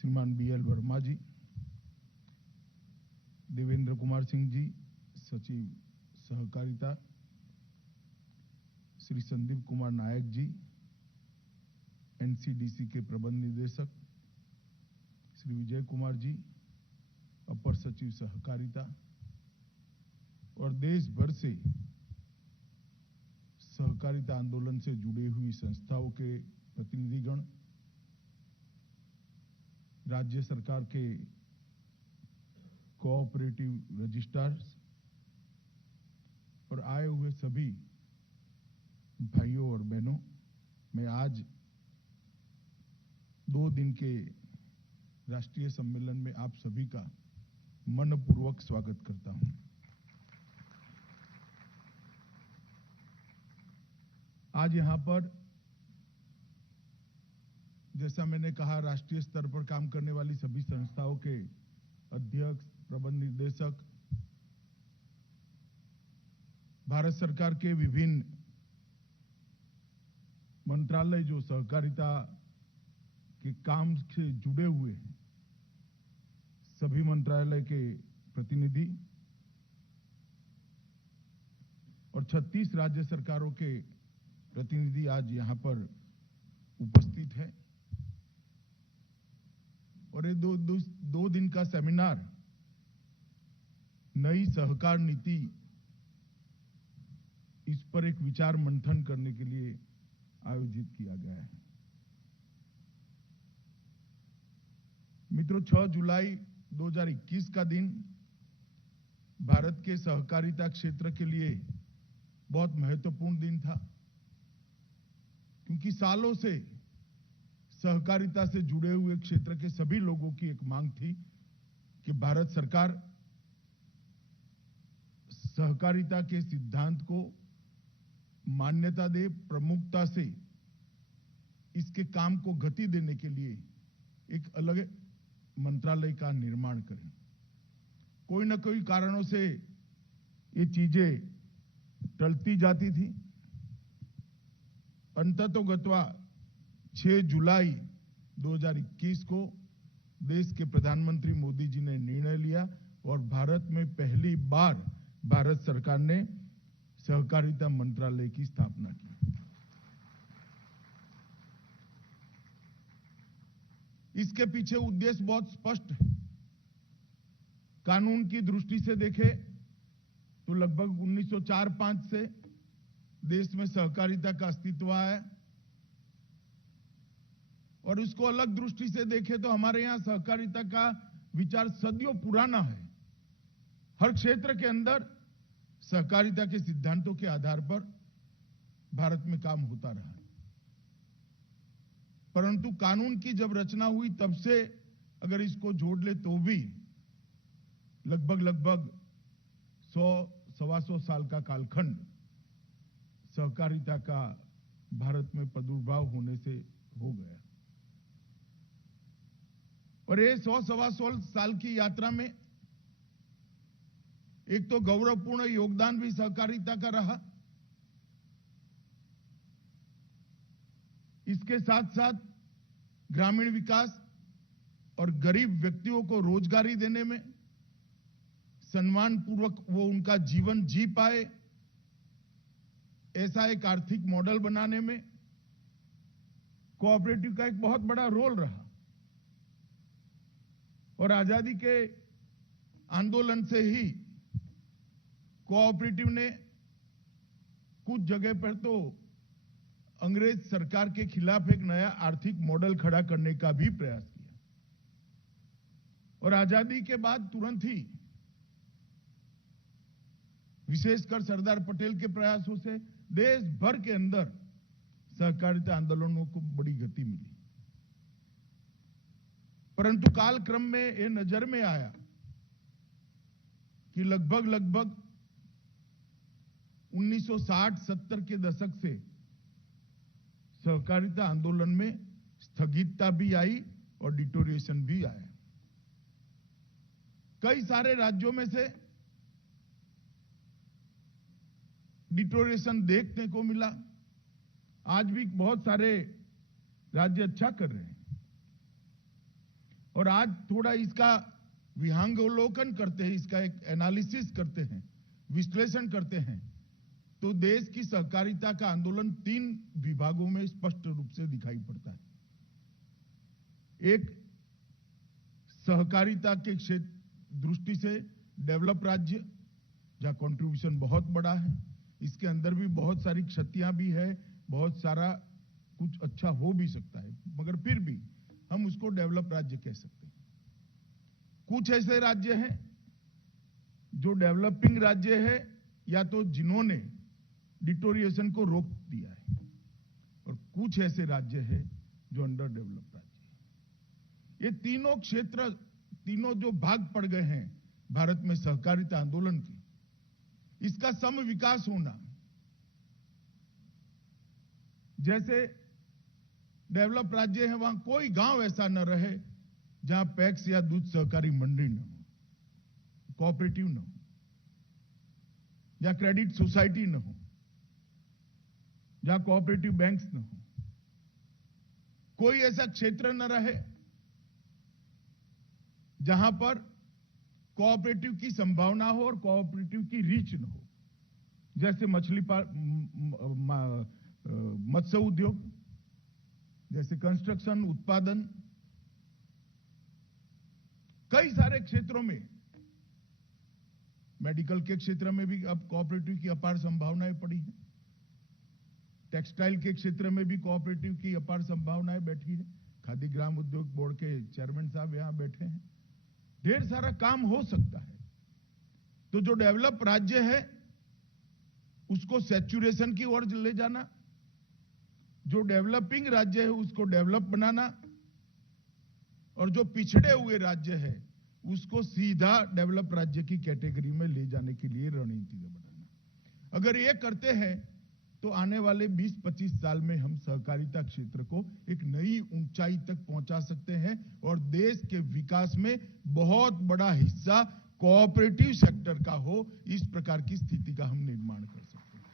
श्रीमान BL वर्मा जी, देवेंद्र कुमार सिंह जी, सचिव सहकारिता, श्री संदीप कुमार नायक जी, NCDC के प्रबंध निदेशक, श्री विजय कुमार जी, अपर सचिव सहकारिता, और देश भर से सहकारिता आंदोलन से जुड़ी हुई संस्थाओं के प्रतिनिधिगण, राज्य सरकार के कोऑपरेटिव रजिस्ट्रार्स और आए हुए सभी भाइयों और बहनों, मैं आज 2 दिन के राष्ट्रीय सम्मेलन में आप सभी का मनपूर्वक स्वागत करता हूं। आज यहां पर, जैसा मैंने कहा, राष्ट्रीय स्तर पर काम करने वाली सभी संस्थाओं के अध्यक्ष, प्रबंध निदेशक, भारत सरकार के विभिन्न मंत्रालय जो सहकारिता के काम से जुड़े हुए हैं, सभी मंत्रालय के प्रतिनिधि और 36 राज्य सरकारों के प्रतिनिधि आज यहां पर उपस्थित हैं। और ये दो दिन का सेमिनार नई सहकार नीति, इस पर एक विचार मंथन करने के लिए आयोजित किया गया है। मित्रों, 6 जुलाई 2021 का दिन भारत के सहकारिता क्षेत्र के लिए बहुत महत्वपूर्ण दिन था, क्योंकि सालों से सहकारिता से जुड़े हुए क्षेत्र के सभी लोगों की एक मांग थी कि भारत सरकार सहकारिता के सिद्धांत को मान्यता दे, प्रमुखता से इसके काम को गति देने के लिए एक अलग मंत्रालय का निर्माण करें। कोई न कोई कारणों से ये चीजें टलती जाती थी। अंततोगत्वा 6 जुलाई 2021 को देश के प्रधानमंत्री मोदी जी ने निर्णय लिया और भारत में पहली बार भारत सरकार ने सहकारिता मंत्रालय की स्थापना की। इसके पीछे उद्देश्य बहुत स्पष्ट है। कानून की दृष्टि से देखें तो लगभग 1904-5 से देश में सहकारिता का अस्तित्व है, और उसको अलग दृष्टि से देखें तो हमारे यहां सहकारिता का विचार सदियों पुराना है। हर क्षेत्र के अंदर सहकारिता के सिद्धांतों के आधार पर भारत में काम होता रहा है। परंतु कानून की जब रचना हुई तब से अगर इसको जोड़ ले तो भी लगभग 100-125 साल का कालखंड सहकारिता का भारत में प्रादुर्भाव होने से हो गया। और ये 100-125 साल की यात्रा में एक तो गौरवपूर्ण योगदान भी सहकारिता का रहा, इसके साथ साथ ग्रामीण विकास और गरीब व्यक्तियों को रोजगारी देने में, सम्मानपूर्वक वो उनका जीवन जी पाए, ऐसा एक आर्थिक मॉडल बनाने में कोऑपरेटिव का एक बहुत बड़ा रोल रहा। और आजादी के आंदोलन से ही कोऑपरेटिव ने कुछ जगह पर तो अंग्रेज सरकार के खिलाफ एक नया आर्थिक मॉडल खड़ा करने का भी प्रयास किया। और आजादी के बाद तुरंत ही विशेषकर सरदार पटेल के प्रयासों से देश भर के अंदर सहकारिता आंदोलनों को बड़ी गति मिली। परंतु कालक्रम में यह नजर में आया कि लगभग 1960-70 के दशक से सहकारिता आंदोलन में स्थगितता भी आई और डिटोरिएशन भी आया। कई सारे राज्यों में से डिटोरिएशन देखने को मिला। आज भी बहुत सारे राज्य अच्छा कर रहे हैं और आज थोड़ा इसका विहंगावलोकन करते हैं, इसका एक एनालिसिस करते हैं, विश्लेषण करते हैं, तो देश की सहकारिता का आंदोलन 3 विभागों में स्पष्ट रूप से दिखाई पड़ता है। एक, सहकारिता के क्षेत्र दृष्टि से डेवलप राज्य, जहां कंट्रीब्यूशन बहुत बड़ा है, इसके अंदर भी बहुत सारी क्षतियां भी है, बहुत सारा कुछ अच्छा हो भी सकता है, मगर फिर भी हम उसको डेवलप राज्य कह सकते हैं। कुछ ऐसे राज्य हैं जो डेवलपिंग राज्य है, या तो जिन्होंने डिटोरिएशन को रोक दिया है, और कुछ ऐसे राज्य हैं जो अंडर डेवलप राज्य है। ये तीनों क्षेत्र, तीनों जो भाग पड़ गए हैं भारत में सहकारिता आंदोलन की, इसका सम विकास होना, जैसे डेवलप राज्य है वहां कोई गांव ऐसा न रहे जहां पैक्स या दूध सहकारी मंडी न हो, कोऑपरेटिव न हो, जहां क्रेडिट सोसाइटी न हो, जहां कोऑपरेटिव बैंक्स न हो, कोई ऐसा क्षेत्र न रहे जहां पर कोऑपरेटिव की संभावना हो और कोऑपरेटिव की रीच न हो, जैसे मत्स्य उद्योग, जैसे कंस्ट्रक्शन, उत्पादन, कई सारे क्षेत्रों में, मेडिकल के क्षेत्र में भी अब कोऑपरेटिव की अपार संभावनाएं पड़ी हैं, टेक्सटाइल के क्षेत्र में भी कोऑपरेटिव की अपार संभावनाएं बैठी है, खादी ग्राम उद्योग बोर्ड के चेयरमैन साहब यहां बैठे हैं, ढेर सारा काम हो सकता है। तो जो डेवलप राज्य है उसको सैचुरेशन की ओर ले जाना, जो डेवलपिंग राज्य है उसको डेवलप बनाना, और जो पिछड़े हुए राज्य है उसको सीधा डेवलप राज्य की कैटेगरी में ले जाने के लिए रणनीति बनाना। अगर ये करते हैं तो आने वाले 20-25 साल में हम सहकारिता क्षेत्र को एक नई ऊंचाई तक पहुंचा सकते हैं, और देश के विकास में बहुत बड़ा हिस्सा कोऑपरेटिव सेक्टर का हो, इस प्रकार की स्थिति का हम निर्माण कर सकते हैं।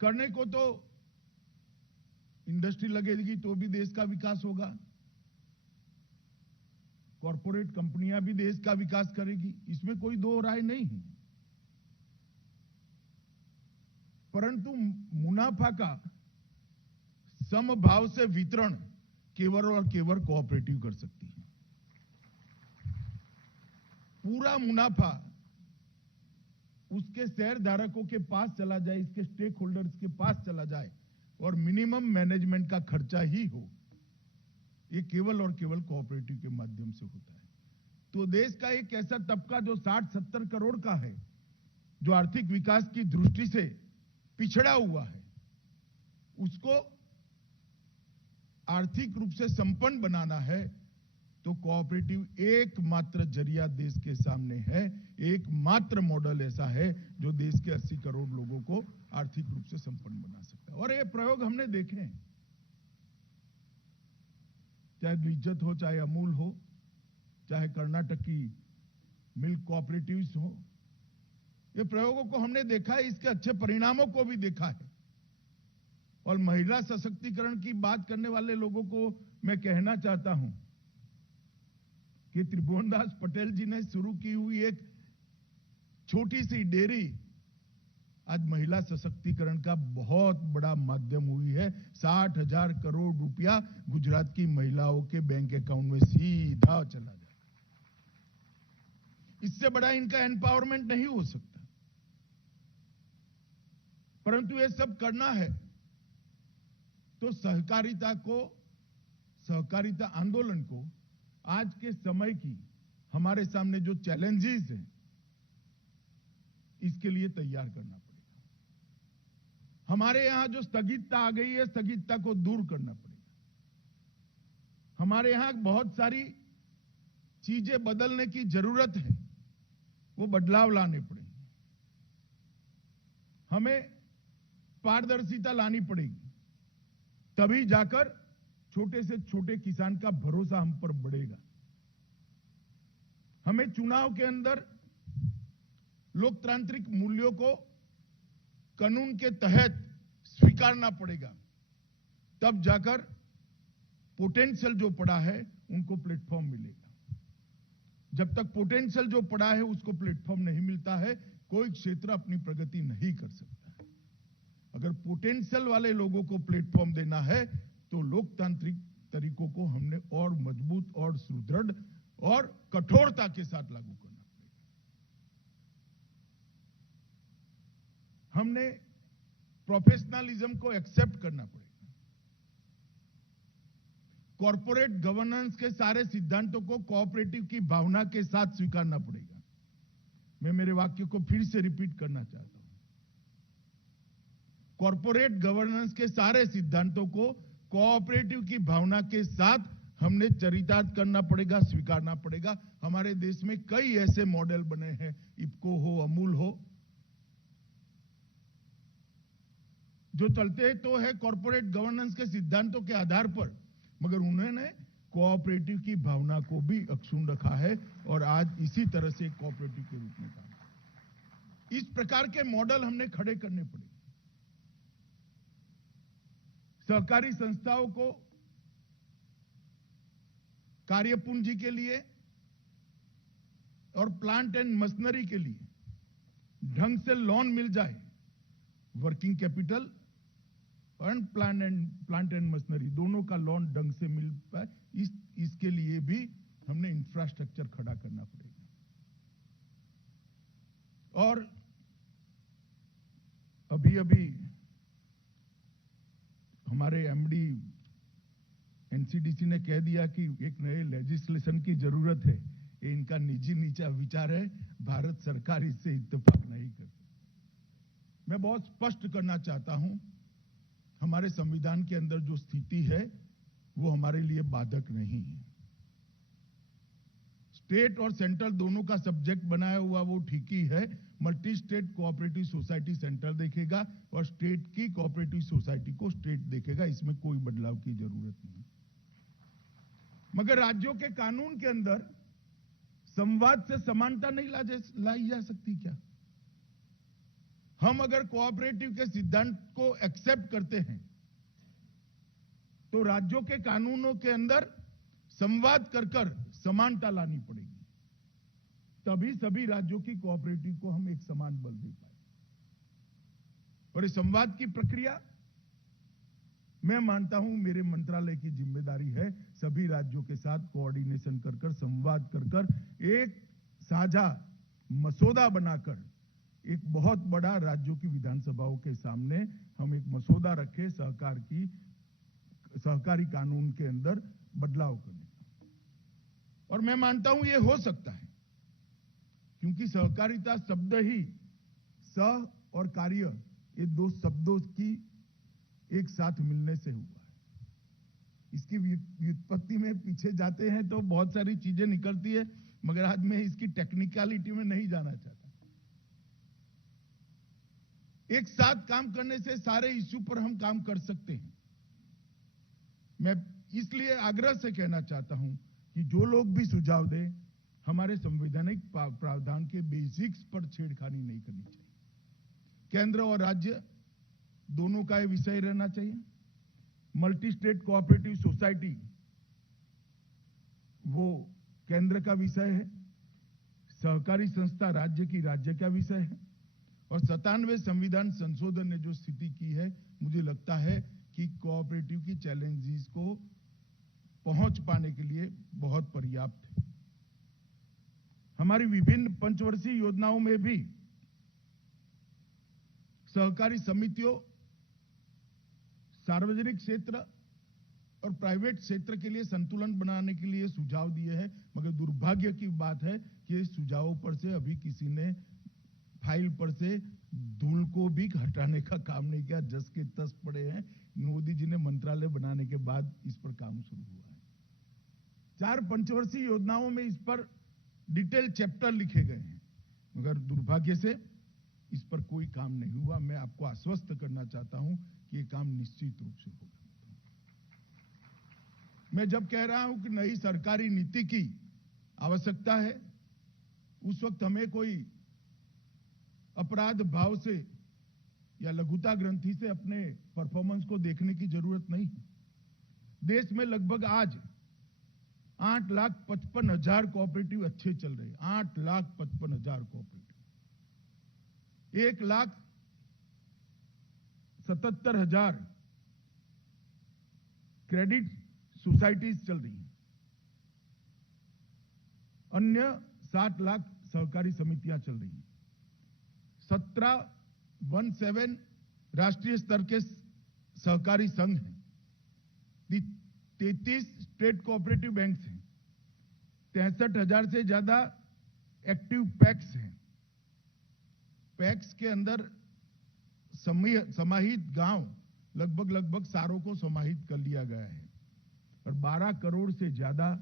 करने को तो इंडस्ट्री लगेगी तो भी देश का विकास होगा, कॉरपोरेट कंपनियां भी देश का विकास करेगी, इसमें कोई दो राय नहीं है। परंतु मुनाफा का समभाव से वितरण केवल और केवल कोऑपरेटिव कर सकती है। पूरा मुनाफा उसके शेयर धारकों के पास चला जाए, इसके स्टेक होल्डर्स के पास चला जाए, और मिनिमम मैनेजमेंट का खर्चा ही हो, ये केवल और केवल कोऑपरेटिव के माध्यम से होता है। तो देश का एक ऐसा तबका जो 60-70 करोड़ का है, जो आर्थिक विकास की दृष्टि से पिछड़ा हुआ है, उसको आर्थिक रूप से संपन्न बनाना है, तो कोऑपरेटिव एकमात्र जरिया देश के सामने है, एकमात्र मॉडल ऐसा है जो देश के 80 करोड़ लोगों को आर्थिक रूप से संपन्न बना सकता है। और ये प्रयोग हमने देखे हैं, चाहे लिज्जत हो, चाहे अमूल हो, चाहे कर्नाटक की मिल्क कोऑपरेटिव्स हो, ये प्रयोगों को हमने देखा है, इसके अच्छे परिणामों को भी देखा है। और महिला सशक्तिकरण की बात करने वाले लोगों को मैं कहना चाहता हूं कि त्रिभुवनदास पटेल जी ने शुरू की हुई एक छोटी सी डेयरी आज महिला सशक्तिकरण का बहुत बड़ा माध्यम हुई है। 60,000 करोड़ रुपया गुजरात की महिलाओं के बैंक अकाउंट में सीधा चला जाएगा। इससे बड़ा इनका एम्पावरमेंट नहीं हो सकता। परंतु ये सब करना है तो सहकारिता आंदोलन को आज के समय की हमारे सामने जो चैलेंजेस हैं, इसके लिए तैयार करना पड़ेगा। हमारे यहां जो स्थगितता आ गई है, स्थगितता को दूर करना पड़ेगा। हमारे यहां बहुत सारी चीजें बदलने की जरूरत है, वो बदलाव लाने पड़ेंगे। हमें पारदर्शिता लानी पड़ेगी, तभी जाकर छोटे से छोटे किसान का भरोसा हम पर बढ़ेगा। हमें चुनाव के अंदर लोकतांत्रिक मूल्यों को कानून के तहत स्वीकारना पड़ेगा, तब जाकर पोटेंशियल जो पड़ा है उनको प्लेटफॉर्म मिलेगा। जब तक पोटेंशियल जो पड़ा है उसको प्लेटफॉर्म नहीं मिलता है, कोई क्षेत्र अपनी प्रगति नहीं कर सकता है। अगर पोटेंशियल वाले लोगों को प्लेटफॉर्म देना है तो लोकतांत्रिक तरीकों को हमने और मजबूत और सुदृढ़ और कठोरता के साथ लागू करना पड़ेगा। हमने प्रोफेशनलिज्म को एक्सेप्ट करना पड़ेगा। कॉर्पोरेट गवर्नेंस के सारे सिद्धांतों को कोऑपरेटिव की भावना के साथ स्वीकारना पड़ेगा। मैं मेरे वाक्य को फिर से रिपीट करना चाहता हूं। कॉर्पोरेट गवर्नेंस के सारे सिद्धांतों को कोऑपरेटिव की भावना के साथ हमने चरितार्थ करना पड़ेगा, स्वीकारना पड़ेगा। हमारे देश में कई ऐसे मॉडल बने हैं, इफको हो, अमूल हो, जो चलते तो है कॉर्पोरेट गवर्नेंस के सिद्धांतों के आधार पर, मगर उन्होंने कोऑपरेटिव की भावना को भी अक्षुण्ण रखा है और आज इसी तरह से कोऑपरेटिव के रूप में काम। इस प्रकार के मॉडल हमने खड़े करने पड़े। सहकारी संस्थाओं को कार्यपूंजी के लिए और प्लांट एंड मशीनरी के लिए ढंग से लोन मिल जाए, वर्किंग कैपिटल और प्लांट एंड मशीनरी दोनों का लोन ढंग से मिल पाए, इसके लिए भी हमने इंफ्रास्ट्रक्चर खड़ा करना पड़ेगा। और अभी हमारे एमडी एनसीडीसी ने कह दिया कि एक नए लेजिस्लेशन की जरूरत है। ये इनका निजी विचार है, भारत सरकार इससे इत्तेफाक नहीं करती। मैं बहुत स्पष्ट करना चाहता हूं, हमारे संविधान के अंदर जो स्थिति है वो हमारे लिए बाधक नहीं है। स्टेट और सेंट्रल दोनों का सब्जेक्ट बनाया हुआ वो ठीक ही है। Multi state cooperative society centre देखेगा और स्टेट की कोऑपरेटिव सोसाइटी को स्टेट देखेगा, इसमें कोई बदलाव की जरूरत नहीं। मगर राज्यों के कानून के अंदर संवाद से समानता नहीं लाई जा सकती क्या? हम अगर कोऑपरेटिव के सिद्धांत को एक्सेप्ट करते हैं तो राज्यों के कानूनों के अंदर संवाद कर समानता लानी पड़ेगी, तभी सभी राज्यों की कोऑपरेटिव को हम एक समान बल दे पाए। और इस संवाद की प्रक्रिया मैं मानता हूं मेरे मंत्रालय की जिम्मेदारी है, सभी राज्यों के साथ कोऑर्डिनेशन कर संवाद कर एक साझा मसौदा बनाकर एक बहुत बड़ा राज्यों की विधानसभाओं के सामने हम एक मसौदा रखें सहकारी कानून के अंदर बदलाव करने का। और मैं मानता हूं यह हो सकता है, क्योंकि सहकारिता शब्द ही सह और कार्य, ये दो शब्दों की एक साथ मिलने से हुआ है। इसकी व्युत्पत्ति में पीछे जाते हैं तो बहुत सारी चीजें निकलती है, मगर आज मैं इसकी टेक्निकलिटी में नहीं जाना चाहता। एक साथ काम करने से सारे इश्यू पर हम काम कर सकते हैं। मैं इसलिए आग्रह से कहना चाहता हूं कि जो लोग भी सुझाव दें, हमारे संवैधानिक प्रावधान के बेसिक्स पर छेड़खानी नहीं करनी चाहिए। केंद्र और राज्य दोनों का यह विषय रहना चाहिए। मल्टी स्टेट कोऑपरेटिव सोसाइटी वो केंद्र का विषय है, सहकारी संस्था राज्य का विषय है। और 97वें संविधान संशोधन ने जो स्थिति की है, मुझे लगता है कि कोऑपरेटिव की चैलेंजेस को पहुंच पाने के लिए बहुत पर्याप्त है। हमारी विभिन्न पंचवर्षीय योजनाओं में भी सहकारी समितियों, सार्वजनिक क्षेत्र और प्राइवेट क्षेत्र के लिए संतुलन बनाने के लिए सुझाव दिए हैं, मगर दुर्भाग्य की बात है कि सुझावों पर से अभी किसी ने फाइल पर से धूल को भी हटाने का काम नहीं किया। जस के तस पड़े हैं। मोदी जी ने मंत्रालय बनाने के बाद इस पर काम शुरू हुआ है। 4 पंचवर्षीय योजनाओं में इस पर डिटेल चैप्टर लिखे गए हैं, मगर दुर्भाग्य से इस पर कोई काम नहीं हुआ। मैं आपको आश्वस्त करना चाहता हूं कि ये काम निश्चित रूप से होगा। मैं जब कह रहा हूं कि नई सरकारी नीति की आवश्यकता है, उस वक्त हमें कोई अपराध भाव से या लघुता ग्रंथि से अपने परफॉर्मेंस को देखने की जरूरत नहीं है। देश में लगभग आज 8,55,000 कोऑपरेटिव अच्छे चल रहे हैं। 8,55,000 कोऑपरेटिव, 1,77,000 क्रेडिट सोसाइटीज चल रही हैं। अन्य 7 लाख सहकारी समितियां चल रही हैं। 17 राष्ट्रीय स्तर के सहकारी संघ हैं। 33 स्टेट कोऑपरेटिव बैंक्स हैं। 63,000 से ज्यादा एक्टिव पैक्स हैं। पैक्स के अंदर समाहित गांव लगभग सारों को समाहित कर लिया गया है और 12 करोड़ से ज्यादा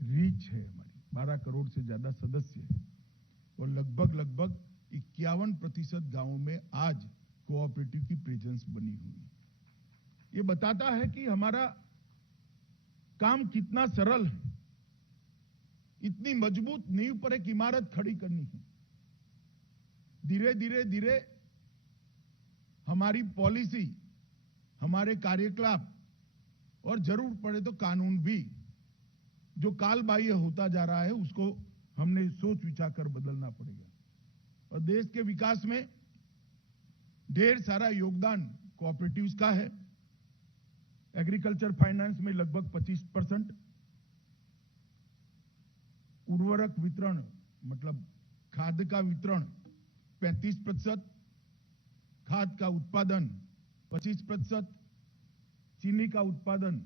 रीच है हमारी, 12 करोड़ से ज्यादा सदस्य है और लगभग 51% गांवों में आज कोऑपरेटिव की प्रेजेंस बनी हुई है। ये बताता है कि हमारा काम कितना सरल है। इतनी मजबूत नींव पर एक इमारत खड़ी करनी है। धीरे हमारी पॉलिसी, हमारे कार्यकलाप और जरूर पड़े तो कानून भी जो कालबाह्य होता जा रहा है उसको हमने सोच विचार कर बदलना पड़ेगा। और देश के विकास में ढेर सारा योगदान कोऑपरेटिव्स का है। एग्रीकल्चर फाइनेंस में लगभग 25%, उर्वरक वितरण मतलब खाद का वितरण 35%, खाद का उत्पादन 25%, चीनी का उत्पादन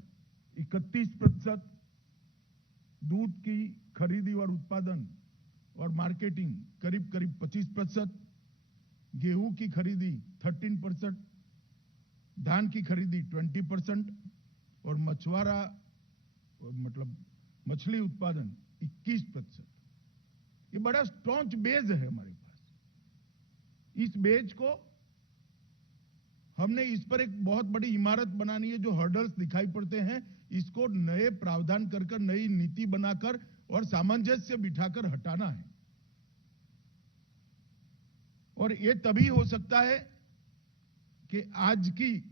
31%, दूध की खरीदी और उत्पादन और मार्केटिंग करीब 25%, गेहूं की खरीदी 13%, धान की खरीदी 20% और मछुआरा मतलब मछली उत्पादन 21%। ये बड़ा स्ट्रॉन्ग बेस है हमारे पास। इस बेस को हमने इस पर एक बहुत बड़ी इमारत बनानी है। जो हर्डल्स दिखाई पड़ते हैं इसको नए प्रावधान कर नई नीति बनाकर और सामंजस्य बिठाकर हटाना है। और ये तभी हो सकता है कि आज की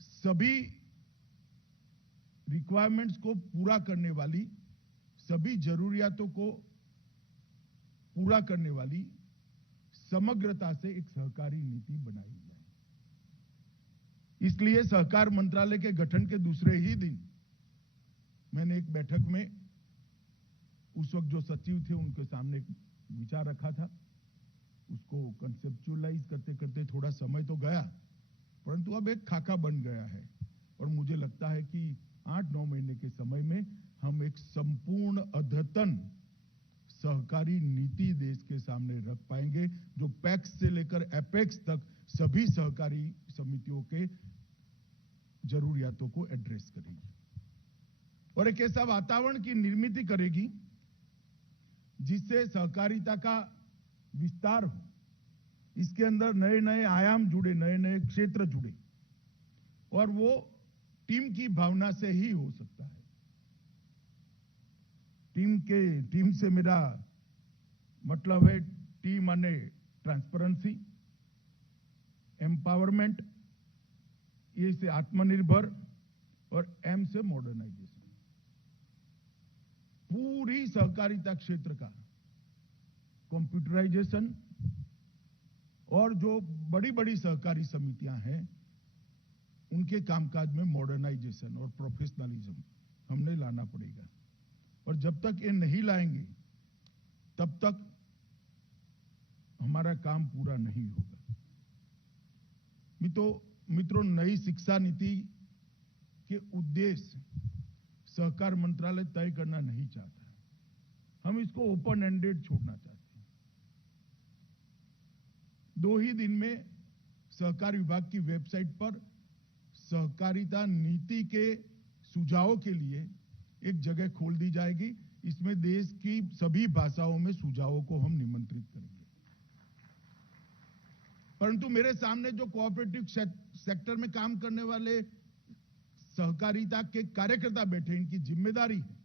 सभी रिक्वायरमेंट्स को पूरा करने वाली, सभी जरूरियातों को पूरा करने वाली समग्रता से एक सहकारी नीति बनाई जाए। इसलिए सहकार मंत्रालय के गठन के दूसरे ही दिन मैंने एक बैठक में उस वक्त जो सचिव थे उनके सामने एक विचार रखा था। उसको कंसेप्चुअलाइज करते करते थोड़ा समय तो गया, परंतु अब एक खाका बन गया है और मुझे लगता है कि 8-9 महीने के समय में हम एक संपूर्ण अद्यतन सहकारी नीति देश के सामने रख पाएंगे, जो पैक्स से लेकर एपेक्स तक सभी सहकारी समितियों के जरूरियातों को एड्रेस करेगी और एक ऐसा वातावरण की निर्मित करेगी जिससे सहकारिता का विस्तार हो, इसके अंदर नए नए आयाम जुड़े, नए नए क्षेत्र जुड़े और वो टीम की भावना से ही हो सकता है। टीम से मेरा मतलब है टी माने ट्रांसपेरेंसी, एम्पावरमेंट, ए से आत्मनिर्भर और एम से मॉडर्नाइजेशन। पूरी सहकारिता क्षेत्र का कंप्यूटराइजेशन और जो बड़ी बड़ी सहकारी समितियां हैं उनके कामकाज में मॉडर्नाइजेशन और प्रोफेशनलिज्म हमने लाना पड़ेगा। और जब तक ये नहीं लाएंगे तब तक हमारा काम पूरा नहीं होगा। मित्रों, नई शिक्षा नीति के उद्देश्य सहकार मंत्रालय तय करना नहीं चाहता है। हम इसको ओपन एंडेड छोड़ना चाहते हैं। 2 ही दिन में सहकार विभाग की वेबसाइट पर सहकारिता नीति के सुझावों के लिए एक जगह खोल दी जाएगी। इसमें देश की सभी भाषाओं में सुझावों को हम निमंत्रित करेंगे। परंतु मेरे सामने जो कोऑपरेटिव सेक्टर में काम करने वाले सहकारिता के कार्यकर्ता बैठे, इनकी जिम्मेदारी है,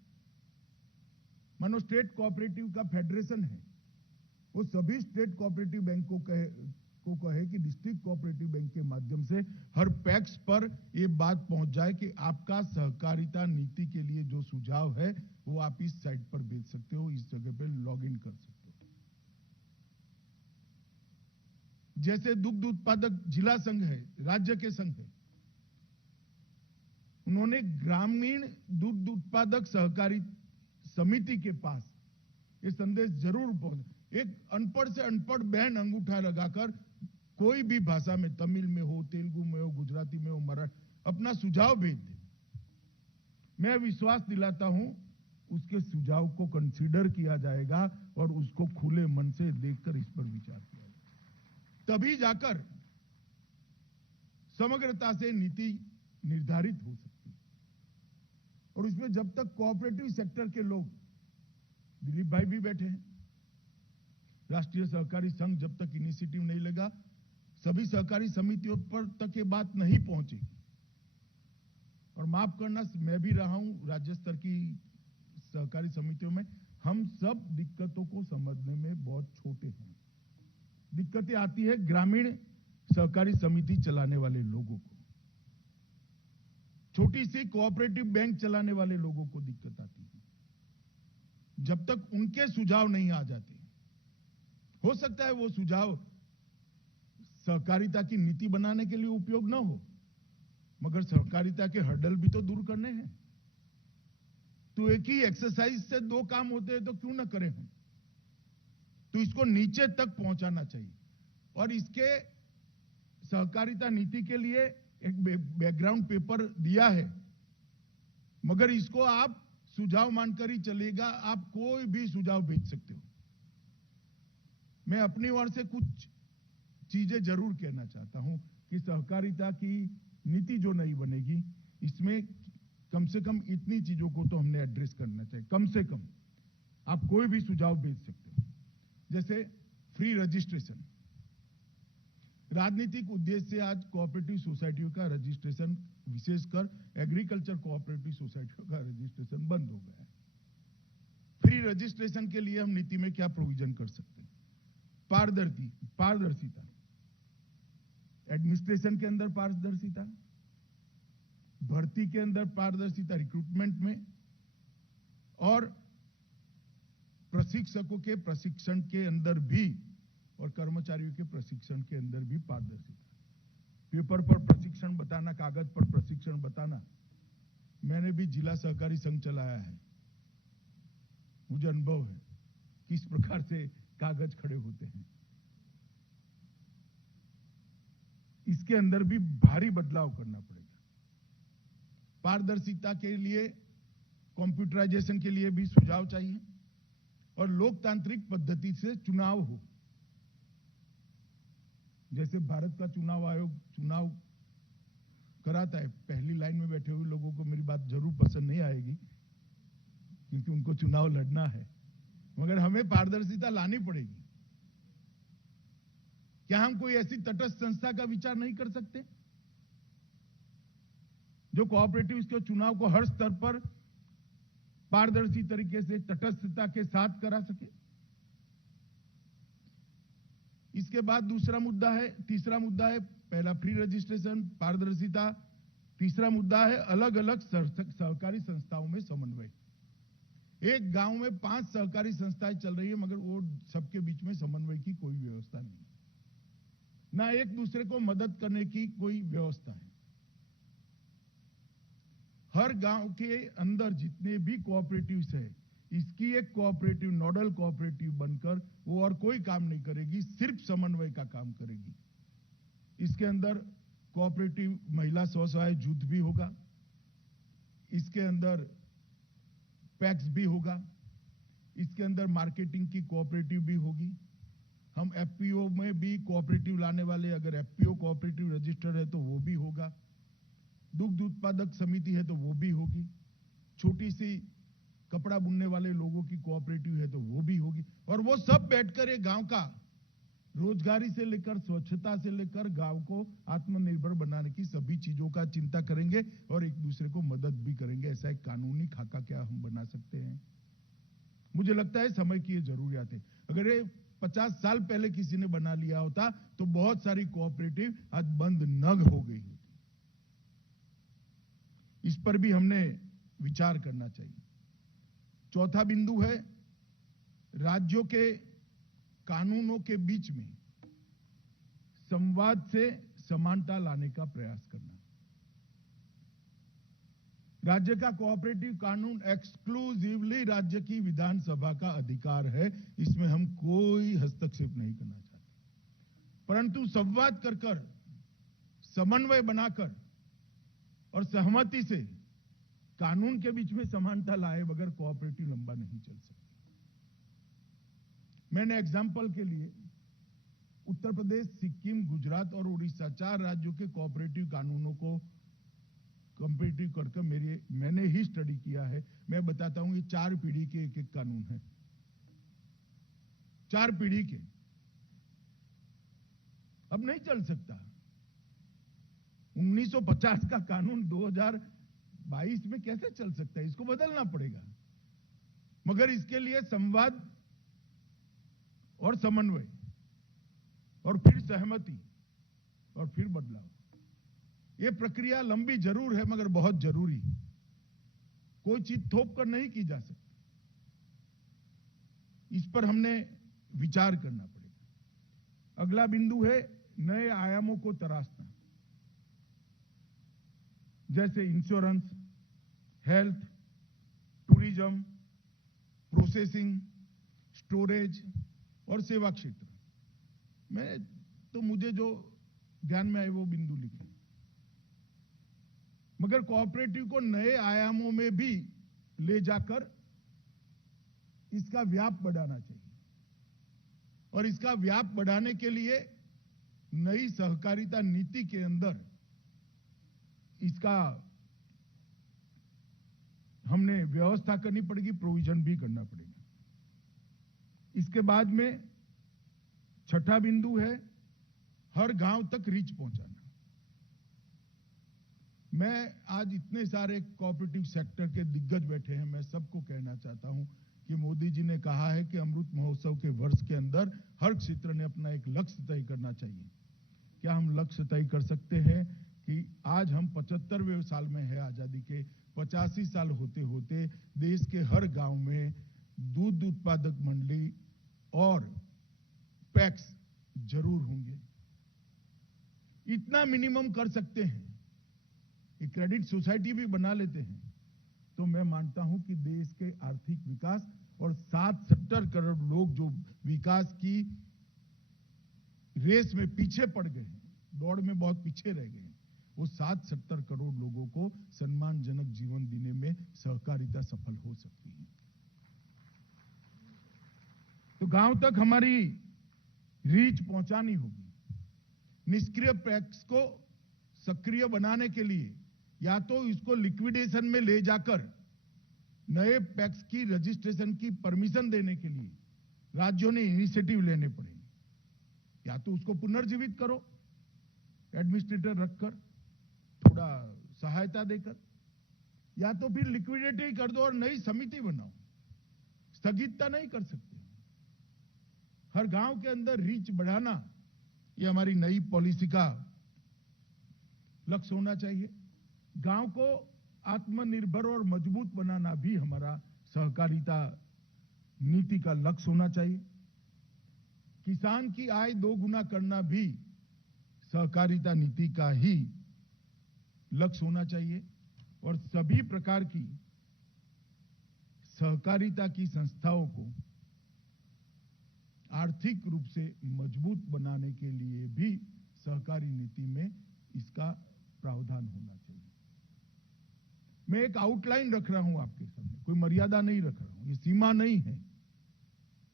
मानो स्टेट कोऑपरेटिव का फेडरेशन है, वो सभी स्टेट कोऑपरेटिव बैंकों को कहे कि डिस्ट्रिक्ट कोऑपरेटिव बैंक के माध्यम से हर पैक्स पर ये बात पहुंच जाए कि आपका सहकारिता नीति के लिए जो सुझाव है वो आप इस साइट पर भेज सकते हो, इस जगह पे लॉग इन कर सकते हो। जैसे दुग्ध उत्पादक जिला संघ है, राज्य के संघ है, उन्होंने ग्रामीण दुग्ध उत्पादक सहकारी समिति के पास ये संदेश जरूर पहुंचे। एक अनपढ़ से अनपढ़ बहन अंगूठा लगाकर कोई भी भाषा में, तमिल में हो, तेलुगु में हो, गुजराती में हो, मराठी, अपना सुझाव भेज दे। मैं विश्वास दिलाता हूं उसके सुझाव को कंसीडर किया जाएगा और उसको खुले मन से देखकर इस पर विचार किया जाएगा। तभी जाकर समग्रता से नीति निर्धारित हो सकती है। और इसमें जब तक कोऑपरेटिव सेक्टर के लोग, दिलीप भाई भी बैठे हैं, राष्ट्रीय सहकारी संघ जब तक इनिशिएटिव नहीं लेगा, सभी सहकारी समितियों पर तक ये बात नहीं पहुंचेगी। और माफ करना, मैं भी रहा हूं राज्य स्तर की सहकारी समितियों में, हम सब दिक्कतों को समझने में बहुत छोटे हैं। दिक्कतें आती है ग्रामीण सहकारी समिति चलाने वाले लोगों को, छोटी सी कोऑपरेटिव बैंक चलाने वाले लोगों को दिक्कत आती है। जब तक उनके सुझाव नहीं आ जाते, हो सकता है वो सुझाव सहकारिता की नीति बनाने के लिए उपयोग न हो, मगर सहकारिता के हर्डल भी तो दूर करने हैं। तो एक ही एक्सरसाइज से दो काम होते हैं, तो क्यों ना करें हम? तो इसको नीचे तक पहुंचाना चाहिए। और इसके सहकारिता नीति के लिए एक बैकग्राउंड पेपर दिया है, मगर इसको आप सुझाव मानकर ही चलेगा। आप कोई भी सुझाव भेज सकते हो। मैं अपनी ओर से कुछ चीजें जरूर कहना चाहता हूं कि सहकारिता की नीति जो नहीं बनेगी, इसमें कम से कम इतनी चीजों को तो हमने एड्रेस करना चाहिए। कम से कम आप कोई भी सुझाव भेज सकते हो, जैसे फ्री रजिस्ट्रेशन। राजनीतिक उद्देश्य से आज कोऑपरेटिव सोसाइटियों का रजिस्ट्रेशन, विशेषकर एग्रीकल्चर कोऑपरेटिव सोसाइटियों का रजिस्ट्रेशन बंद हो गया है। फ्री रजिस्ट्रेशन के लिए हम नीति में क्या प्रोविजन कर सकते हैं? पारदर्शिता, एडमिनिस्ट्रेशन के अंदर पारदर्शिता, भर्ती के अंदर पारदर्शिता, रिक्रूटमेंट में, और प्रशिक्षकों के प्रशिक्षण के अंदर भी, और कर्मचारियों के प्रशिक्षण के अंदर भी पारदर्शिता। पेपर पर प्रशिक्षण बताना, कागज पर प्रशिक्षण बताना। मैंने भी जिला सहकारी संघ चलाया है, मुझे अनुभव है किस प्रकार से कागज खड़े होते हैं। इसके अंदर भी भारी बदलाव करना पड़ेगा। पारदर्शिता के लिए, कंप्यूटराइजेशन के लिए भी सुझाव चाहिए, और लोकतांत्रिक पद्धति से चुनाव हो। जैसे भारत का चुनाव आयोग चुनाव कराता है, पहली लाइन में बैठे हुए लोगों को मेरी बात जरूर पसंद नहीं आएगी, क्योंकि उनको चुनाव लड़ना है, मगर हमें पारदर्शिता लानी पड़ेगी। क्या हम कोई ऐसी तटस्थ संस्था का विचार नहीं कर सकते जो कोऑपरेटिव के चुनाव को हर स्तर पर पारदर्शी तरीके से, तटस्थता के साथ करा सके? इसके बाद तीसरा मुद्दा है, पहला फ्री रजिस्ट्रेशन, पारदर्शिता। तीसरा मुद्दा है अलग अलग सहकारी संस्थाओं में समन्वय। एक गांव में 5 सहकारी संस्थाएं चल रही है, मगर वो सबके बीच में समन्वय की कोई व्यवस्था नहीं, ना एक दूसरे को मदद करने की कोई व्यवस्था है। हर गांव के अंदर जितने भी कोऑपरेटिव्स है, इसकी एक कोऑपरेटिव, नोडल कोऑपरेटिव बनकर वो और कोई काम नहीं करेगी, सिर्फ समन्वय का काम करेगी। इसके अंदर कोऑपरेटिव महिला स्व-सहायता जुट भी होगा, इसके अंदर पैक्स भी होगा, इसके अंदर मार्केटिंग की कोऑपरेटिव भी होगी। हम एफपीओ में भी कोऑपरेटिव लाने वाले, अगर एफपीओ कोऑपरेटिव रजिस्टर है तो वो भी होगा। दुग्ध उत्पादक समिति है तो वो भी होगी। छोटी सी कपड़ा बुनने वाले लोगों की कोऑपरेटिव है तो वो भी होगी। और वो सब बैठकर एक गांव का रोजगारी से लेकर, स्वच्छता से लेकर गांव को आत्मनिर्भर बनाने की सभी चीजों का चिंता करेंगे और एक दूसरे को मदद भी करेंगे। ऐसा एक कानूनी खाका क्या हम बना सकते हैं? मुझे लगता है समय की ये जरूरियात है। अगर ये 50 साल पहले किसी ने बना लिया होता तो बहुत सारी कोऑपरेटिव आज बंद न हो गई होती। इस पर भी हमने विचार करना चाहिए। चौथा बिंदु है राज्यों के कानूनों के बीच में संवाद से समानता लाने का प्रयास करना। राज्य का कोऑपरेटिव कानून एक्सक्लूसिवली राज्य की विधानसभा का अधिकार है, इसमें हम कोई हस्तक्षेप नहीं करना चाहते, परंतु संवाद कर कर, समन्वय बनाकर और सहमति से कानून के बीच में समानता लाए बगैर कोऑपरेटिव लंबा नहीं चल सकती। मैंने एग्जाम्पल के लिए उत्तर प्रदेश, सिक्किम, गुजरात और उड़ीसा 4 राज्यों के कोऑपरेटिव कानूनों को कंपेरेटिव करके मैंने ही स्टडी किया है। मैं बताता हूं, ये 4 पीढ़ी के एक कानून है, 4 पीढ़ी के। अब नहीं चल सकता। 1950 का कानून 2022 में कैसे चल सकता है? इसको बदलना पड़ेगा, मगर इसके लिए संवाद और समन्वय और फिर सहमति और फिर बदलाव, ये प्रक्रिया लंबी जरूर है मगर बहुत जरूरी है। कोई चीज थोप कर नहीं की जा सकती, इस पर हमने विचार करना पड़ेगा। अगला बिंदु है नए आयामों को तराशना, जैसे insurance, health, tourism, processing, storage और सेवा क्षेत्र। मुझे जो ध्यान में आए वो बिंदु लिखे, मगर कोऑपरेटिव को नए आयामों में भी ले जाकर इसका व्याप बढ़ाना चाहिए, और इसका व्याप बढ़ाने के लिए नई सहकारिता नीति के अंदर इसका हमने व्यवस्था करनी पड़ेगी, प्रोविजन भी करना पड़ेगा। इसके बाद में छठा बिंदु है हर गांव तक रीच पहुंचाना। मैं आज इतने सारे कोऑपरेटिव सेक्टर के दिग्गज बैठे हैं, मैं सबको कहना चाहता हूं कि मोदी जी ने कहा है कि अमृत महोत्सव के वर्ष के अंदर हर क्षेत्र ने अपना एक लक्ष्य तय करना चाहिए। क्या हम लक्ष्य तय कर सकते हैं कि आज हम 75वें साल में है आजादी के, 85 साल होते होते देश के हर गांव में दूध उत्पादक मंडली और पैक्स जरूर होंगे। इतना मिनिमम कर सकते हैं, एक क्रेडिट सोसाइटी भी बना लेते हैं, तो मैं मानता हूं कि देश के आर्थिक विकास और 70 करोड़ लोग जो विकास की रेस में पीछे पड़ गए हैं, दौड़ में बहुत पीछे रह गए हैं, वो 70 करोड़ लोगों को सम्मानजनक जीवन देने में सहकारिता सफल हो सकती है। तो गांव तक हमारी रीच पहुंचानी होगी। निष्क्रिय पैक्स को सक्रिय बनाने के लिए या तो इसको लिक्विडेशन में ले जाकर नए पैक्स की रजिस्ट्रेशन की परमिशन देने के लिए राज्यों ने इनिशिएटिव लेने पड़ेंगे, या तो उसको पुनर्जीवित करो एडमिनिस्ट्रेटर रखकर, थोड़ा सहायता देकर, या तो फिर लिक्विडेट ही कर दो और नई समिति बनाओ। स्थगितता नहीं कर सकते। हर गांव के अंदर रीच बढ़ाना, ये हमारी नई पॉलिसी का लक्ष्य होना चाहिए। गांव को आत्मनिर्भर और मजबूत बनाना भी हमारा सहकारिता नीति का लक्ष्य होना चाहिए। किसान की आय 2 गुना करना भी सहकारिता नीति का ही लक्ष्य होना चाहिए, और सभी प्रकार की सहकारिता की संस्थाओं को आर्थिक रूप से मजबूत बनाने के लिए भी सहकारी नीति में इसका प्रावधान होना चाहिए। मैं एक आउटलाइन रख रहा हूं आपके सामने, कोई मर्यादा नहीं रख रहा हूं, ये सीमा नहीं है,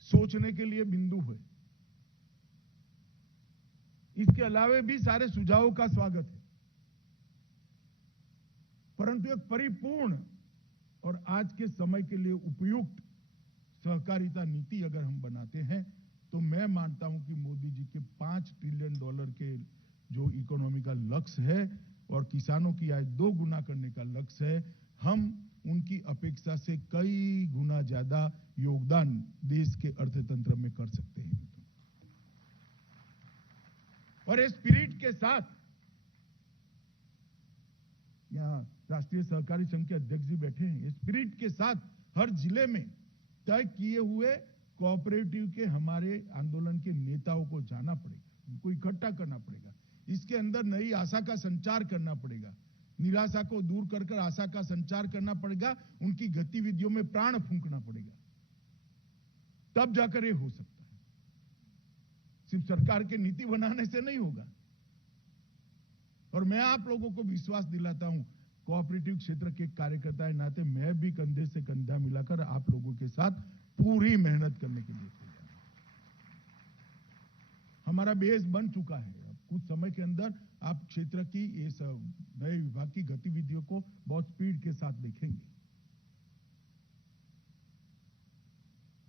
सोचने के लिए बिंदु है। इसके अलावे भी सारे सुझावों का स्वागत है, परंतु एक परिपूर्ण और आज के समय के लिए उपयुक्त सहकारिता नीति अगर हम बनाते हैं, तो मैं मानता हूं कि मोदी जी के $5 ट्रिलियन के जो इकोनॉमी का लक्ष्य है और किसानों की आय 2 गुना करने का लक्ष्य है, हम उनकी अपेक्षा से कई गुना ज्यादा योगदान देश के अर्थतंत्र में कर सकते हैं। और ये स्पिरिट के साथ यहाँ राष्ट्रीय सहकारी संघ के अध्यक्ष जी बैठे हैं, ये स्पिरिट के साथ हर जिले में तय किए हुए कोऑपरेटिव के हमारे आंदोलन के नेताओं को जाना पड़ेगा, उनको इकट्ठा करना पड़ेगा, इसके अंदर नई आशा का संचार करना पड़ेगा, निराशा को दूर कर आशा का संचार करना पड़ेगा, उनकी गतिविधियों में प्राण फूंकना पड़ेगा, तब जाकर ये हो सकता है। सिर्फ सरकार के नीति बनाने से नहीं होगा। और मैं आप लोगों को विश्वास दिलाता हूं, कोऑपरेटिव क्षेत्र के कार्यकर्ता के नाते मैं भी कंधे से कंधा मिलाकर आप लोगों के साथ पूरी मेहनत करने के लिए तैयार हूं। हमारा बेस बन चुका है, अब कुछ समय के अंदर आप क्षेत्र की ये सब नए विभाग की गतिविधियों को बहुत स्पीड के साथ देखेंगे।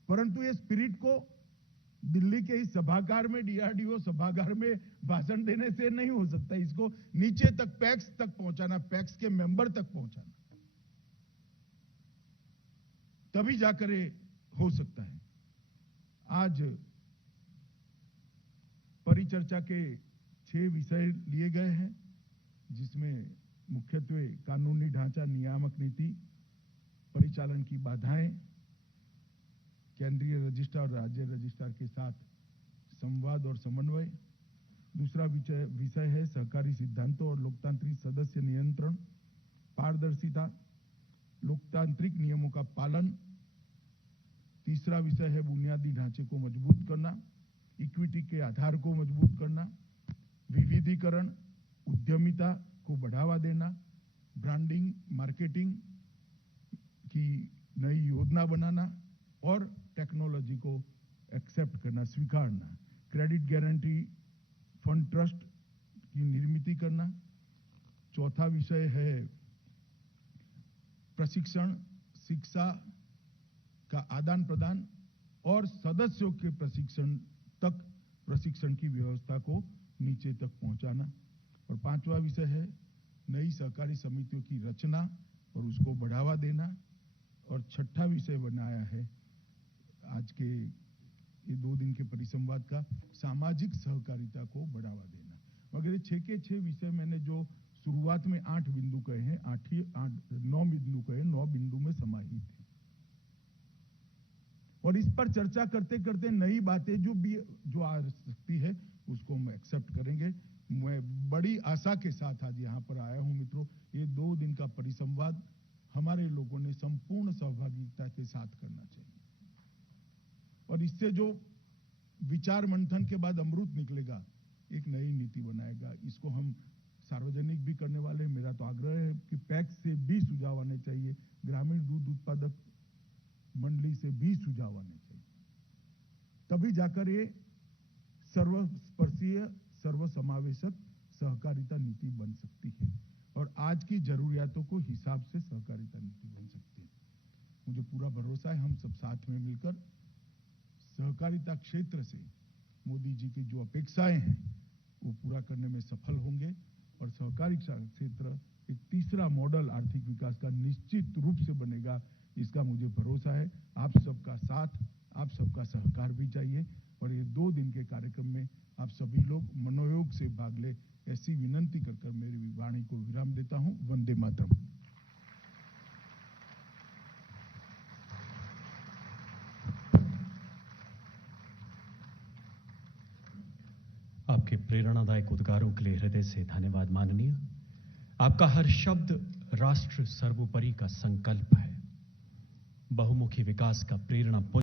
परंतु ये स्पिरिट को दिल्ली के इस सभागार में, डीआरडीओ सभागार में भाषण देने से नहीं हो सकता, इसको नीचे तक, पैक्स तक पहुंचाना, पैक्स के मेंबर तक पहुंचाना, तभी जाकर ये हो सकता है। आज परिचर्चा के 6 विषय लिए गए हैं, जिसमें मुख्यत्वे कानूनी ढांचा, नियामक नीति, परिचालन की बाधाएं, केंद्रीय रजिस्ट्रार और राज्य रजिस्ट्रार के साथ संवाद और समन्वय। दूसरा विषय है सहकारी सिद्धांतों और लोकतांत्रिक सदस्य नियंत्रण, पारदर्शिता, लोकतांत्रिक नियमों का पालन। तीसरा विषय है बुनियादी ढांचे को मजबूत करना, इक्विटी के आधार को मजबूत करना, विविधीकरण, उद्यमिता को बढ़ावा देना, ब्रांडिंग, मार्केटिंग की नई योजना बनाना और टेक्नोलॉजी को एक्सेप्ट करना, स्वीकारना, क्रेडिट गारंटी फंड ट्रस्ट की निर्मित करना। चौथा विषय है प्रशिक्षण, शिक्षा का आदान प्रदान और सदस्यों के प्रशिक्षण की व्यवस्था को नीचे तक पहुंचाना। और पांचवा विषय है नई सहकारी समितियों की रचना और उसको बढ़ावा देना। और छठा विषय बनाया है आज के ये 2 दिन के परिसंवाद का, सामाजिक सहकारिता को बढ़ावा देना। मगर 6 के 6 विषय मैंने जो शुरुआत में 8 बिंदु कहे हैं, 9 बिंदु कहे, 9 बिंदु में समाहित है। और इस पर चर्चा करते करते नई बातें जो आ सकती है उसको हम एक्सेप्ट करेंगे। मैं बड़ी आशा के साथ आज यहाँ पर आया हूँ मित्रों। ये 2 दिन का परिसंवाद हमारे लोगों ने संपूर्ण सहभागिता के साथ करना चाहिए, और इससे जो विचार मंथन के बाद अमृत निकलेगा, एक नई नीति बनाएगा। इसको हम सार्वजनिक भी करने वाले हैं। मेरा तो आग्रह है कि पैक्स से भी सुझाव आने चाहिए, ग्रामीण दूध उत्पादक मंडली से भी सुझाव आने चाहिए, तभी जाकर ये सर्वस्पर्शीय, सर्वसमावेशक सहकारिता नीति बन सकती है और आज की जरूरियातों को हिसाब से सहकारिता नीति बन सकती है। मुझे पूरा भरोसा है हम सब साथ में मिलकर सहकारिता क्षेत्र से मोदी जी की जो अपेक्षाएं हैं वो पूरा करने में सफल होंगे और सहकारी क्षेत्र एक तीसरा मॉडल आर्थिक विकास का निश्चित रूप से बनेगा, इसका मुझे भरोसा है। आप सबका साथ, आप सबका सहकार भी चाहिए और ये 2 दिन के कार्यक्रम में आप सभी लोग मनोयोग से भाग ले, ऐसी विनंती कर मेरी वाणी को विराम देता हूं। वंदे मातरम। आपके प्रेरणादायक उद्गारों के लिए हृदय से धन्यवाद माननीय। आपका हर शब्द राष्ट्र सर्वोपरि का संकल्प है, बहुमुखी विकास का प्रेरणा